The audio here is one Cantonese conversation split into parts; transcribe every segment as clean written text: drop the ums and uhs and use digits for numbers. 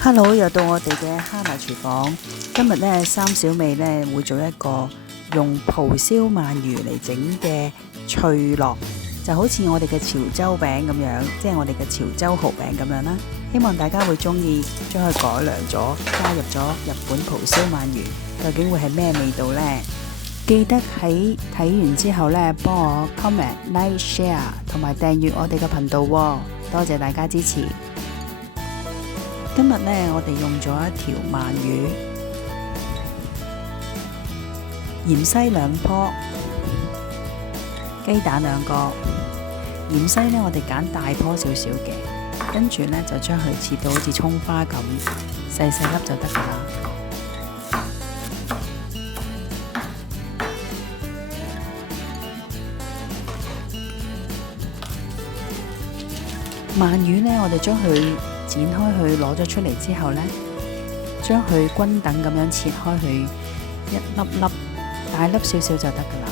Hello，又到我哋嘅哈娜廚房。今日呢，三小妹呢會做一個用蒲燒鰻魚嚟整嘅脆樂，就好似我哋嘅潮州餅咁樣，即係我哋嘅潮州蠔餅咁樣啦。希望大家會中意，將佢改良咗，加入咗日本蒲燒鰻魚，究竟會係咩味道呢？記得喺睇完之後呢，幫我 comment、like、share 同埋訂閱我哋嘅頻道喎，多謝大家支持。今日呢，我哋用咗一條鰻魚，芫茜2棵，雞蛋2個。芫茜呢，我哋揀大棵少少嘅，跟住呢就將佢切到好似葱花咁，細細粒就得噶啦。鰻魚呢，我哋將佢剪開佢攞咗出嚟之後呢，將佢均等咁樣切開佢一粒粒，大粒少少就得噶啦。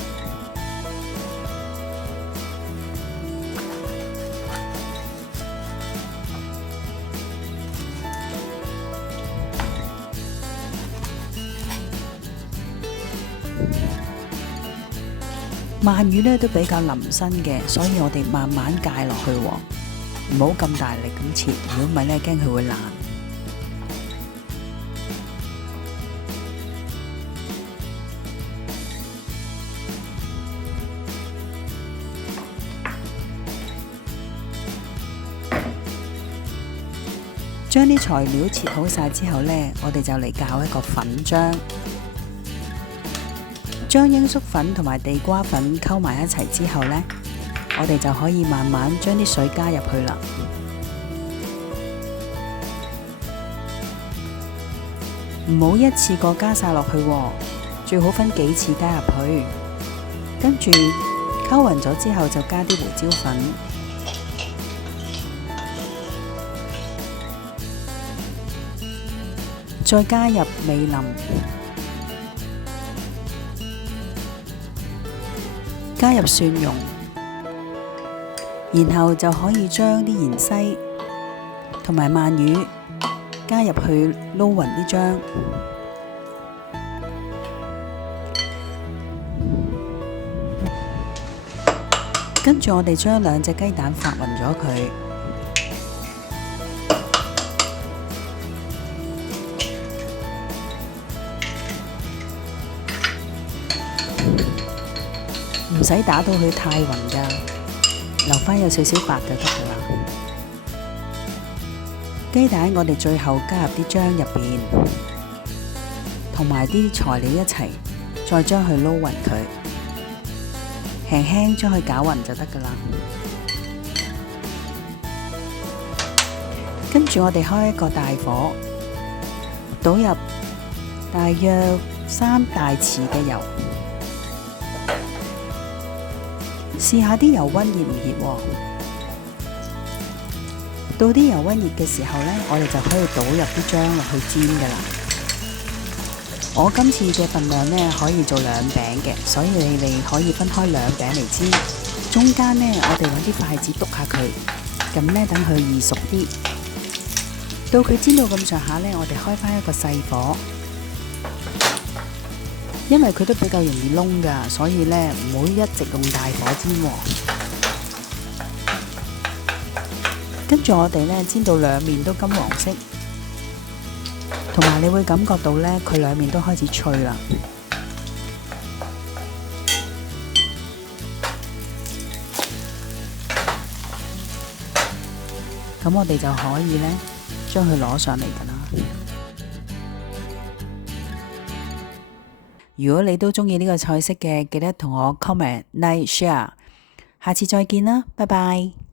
鰻魚呢都比較腍身嘅，所以我哋慢慢戒落去喎。唔好咁大力咁切，如果唔係呢，驚佢會爛。將啲材料切好晒之後呢，我哋就嚟攪一個粉漿，將鷹粟粉同埋地瓜粉溝埋一齊之後呢，我哋就可以慢慢將啲水加入去啦。唔好一次過加晒落去喎，最好分幾次加入去。跟住溝勻咗之後，就加啲胡椒粉，再加入味淋，加入蒜蓉。然後就可以將啲芫茜同埋鰻魚加入去撈勻啲漿，跟住我哋將2隻雞蛋發勻咗佢，唔使打到佢太勻㗎。留返有少少白就得噶啦。雞蛋我哋最後加入啲漿入邊，同埋啲材料一齊，再將佢撈勻佢，輕輕將佢攪勻就得噶啦。跟住我哋開一個大火，倒入大約3大匙嘅油。試下啲油溫熱唔熱喎？到啲油溫熱嘅時候呢，我哋就可以倒入啲漿落去煎噶啦。我今次嘅份量呢，可以做2餅嘅，所以你哋可以分開2餅嚟煎。中間呢，我哋揾啲筷子篤下佢，咁呢，等佢易熟啲。到佢煎到咁上下呢，我哋開返一個細火。因為佢都比較容易燶㗎，所以呢唔好一直用大火煎喎。跟住我哋呢煎到2面都金黃色，同埋你會感覺到呢佢2面都開始脆啦。咁我哋就可以呢將佢攞上嚟㗎啦。如果你都中意呢個菜式嘅，記得同我 comment、like、share。下次再見啦，拜拜。